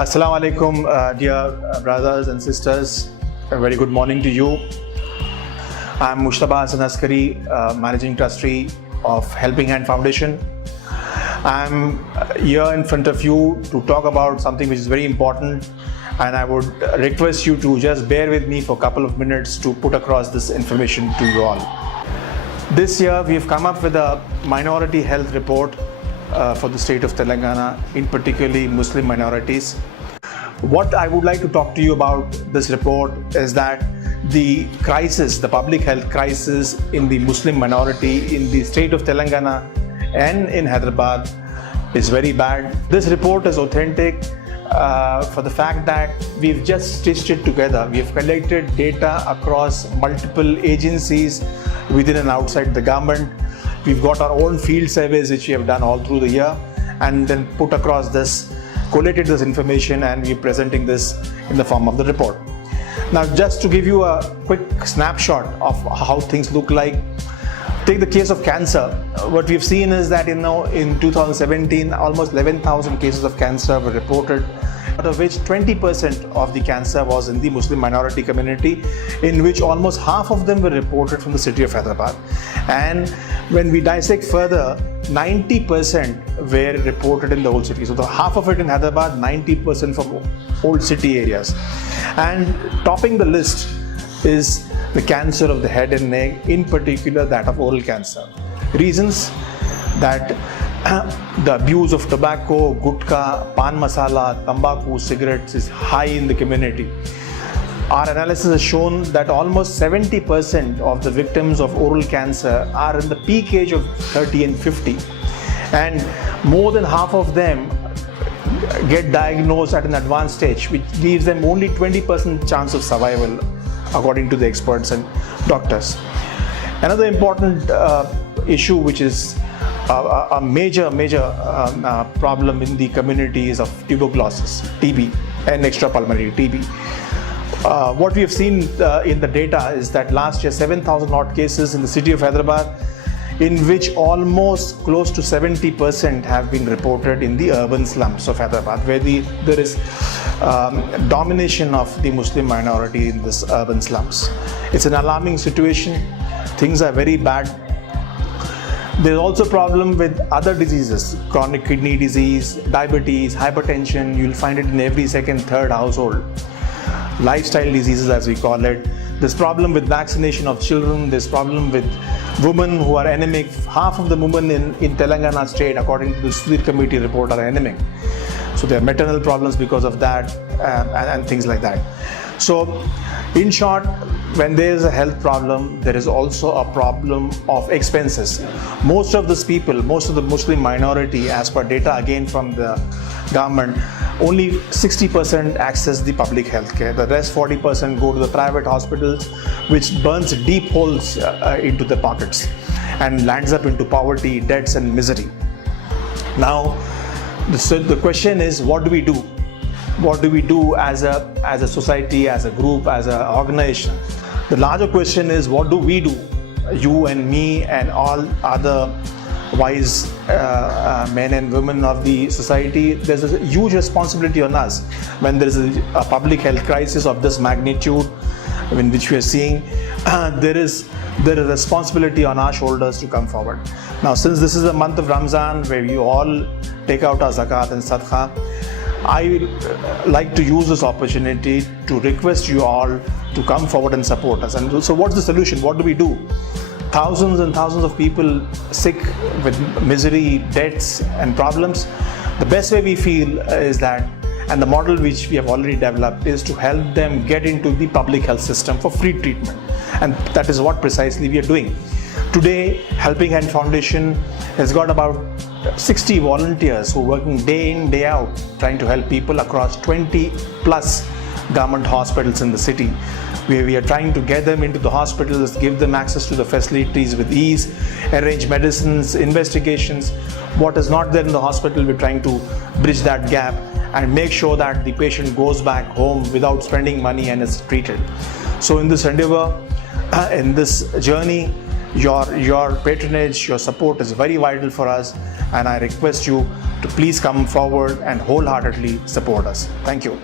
Assalamu alaikum, dear brothers and sisters. A very good morning to you. I'm Mushtaba Hassan Askari, Managing Trustee of Helping Hand Foundation. I'm here in front of you to talk about something which is very important, and I would request you to just bear with me for a couple of minutes to put across this information to you all. This year we've come up with a minority health report for the state of Telangana, in particularly Muslim minorities. What I would like to talk to you about this report is that the crisis, the public health crisis in the Muslim minority in the state of Telangana and in Hyderabad is very bad. This report is authentic for the fact that we've just stitched it together. We have collected data across multiple agencies within and outside the government. We've got our own field surveys which we have done all through the year, and then put across this, collated this information, and we're presenting this in the form of the report. Now, just to give you a quick snapshot of how things look like, take the case of cancer. What we've seen is that in 2017, almost 11,000 cases of cancer were reported, out of which 20% of the cancer was in the Muslim minority community, in which almost half of them were reported from the city of Hyderabad. And when we dissect further, 90% were reported in the whole city. So the half of it in Hyderabad, 90% from old city areas. And topping the list is the cancer of the head and neck, in particular that of oral cancer. Reasons that the abuse of tobacco, gutka, pan masala, tambaku, cigarettes is high in the community. Our analysis has shown that almost 70% of the victims of oral cancer are in the peak age of 30 and 50. And more than half of them get diagnosed at an advanced stage, which leaves them only 20% chance of survival, according to the experts and doctors. Another important issue, which is a major problem in the community, is of tuberculosis, TB, and extrapulmonary TB. What we have seen in the data is that last year 7,000 odd cases in the city of Hyderabad, in which almost close to 70% have been reported in the urban slums of Hyderabad, where there is domination of the Muslim minority in this urban slums. It's an alarming situation. Things are very bad. There's also a problem with other diseases, chronic kidney disease, diabetes, hypertension. You'll find it in every second, third household. Lifestyle diseases, as we call it. There's problem with vaccination of children. There's problem with women who are anemic. Half of the women in Telangana state, according to the Sudhir Committee report, are anemic. So there are maternal problems because of that, and things like that. So, in short, when there is a health problem, there is also a problem of expenses. Most of these people, most of the Muslim minority, as per data again from the government, only 60% access the public health care. The rest 40% go to the private hospitals, which burns deep holes into the pockets and lands up into poverty, debts, and misery. Now, the question is, what do we do? What do we do as a society, as a group, as an organization? The larger question is, what do we do? You and me and all other wise men and women of the society. There's a huge responsibility on us when there is a public health crisis of this magnitude, in which we are seeing. There is a responsibility on our shoulders to come forward. Now, since this is a month of Ramzan, where we all take out our zakat and sadaqah, I would like to use this opportunity to request you all to come forward and support us. And so what's the solution? What do we do? Thousands and thousands of people sick with misery, debts, and problems. The best way we feel is that, and the model which we have already developed, is to help them get into the public health system for free treatment. And that is what precisely we are doing. Today, Helping Hand Foundation has got about 60 volunteers who are working day in, day out, trying to help people across 20 plus government hospitals in the city, where we are trying to get them into the hospitals, give them access to the facilities with ease, arrange medicines, investigations. What is not there in the hospital, we're trying to bridge that gap and make sure that the patient goes back home without spending money and is treated. So in this endeavor, in this journey, Your patronage, your support is very vital for us, and I request you to please come forward and wholeheartedly support us. Thank you.